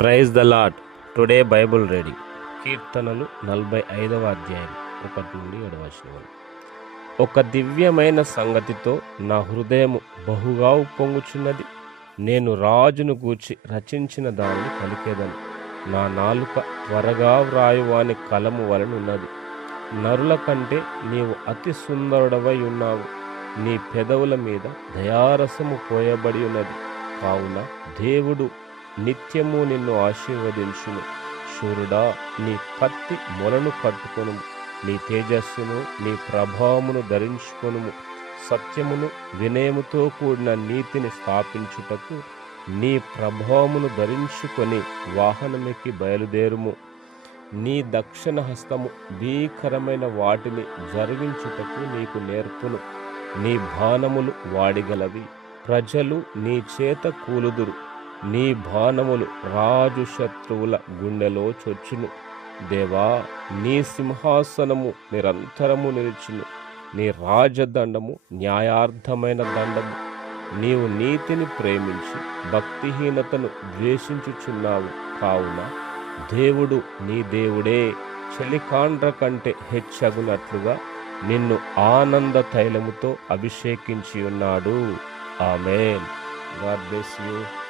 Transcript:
Praise the Lord today Bible reading. కీర్తనలు నలభై ఐదవ అధ్యాయం ఒకటి నుండి ఏడవచనం ఒక దివ్యమైన సంగతితో నా హృదయము బహుగా ఉప్పొంగుచున్నది నేను రాజును గూర్చి రచించిన దాన్ని పలికేదను. నా నాలుక త్వరగా వ్రాయువాని కలము వలనున్నది. నరుల కంటే నీవు అతి సుందరుడవై ఉన్నావు. నీ పెదవుల మీద దయారసము పోయబడి ఉన్నది కావున దేవుడు నిత్యము నిన్ను ఆశీర్వదించును. శూరుడా నీ కత్తి మొలను కట్టుకొను నీ తేజస్సును నీ ప్రభావమును ధరించుకొనుము. సత్యమును వినయముతో కూడిన నీతిని స్థాపించుటకు నీ ప్రభావమును ధరించుకొని వాహనమెక్కి బయలుదేరుము. నీ దక్షిణ హస్తము భీకరమైన వాటిని జరిగించుటకు నీకు నేర్పును. నీ బాణములు వాడిగలవి. ప్రజలు నీ చేత కూలుదురు. నీ బాణములు రాజు శత్రువుల గుండెలో చొచ్చును. దేవా నీ సింహాసనము నిరంతరము నిలిచును. నీ రాజదండము న్యాయార్థమైన దండము. నీవు నీతిని ప్రేమించి భక్తిహీనతను ద్వేషించుచున్నావు. కావున దేవుడు నీ దేవుడే. చలికాండ్ర కంటే హెచ్చగునట్లుగా నిన్ను ఆనంద తైలముతో అభిషేకించి ఉన్నాడు ఆమెన్. God bless you.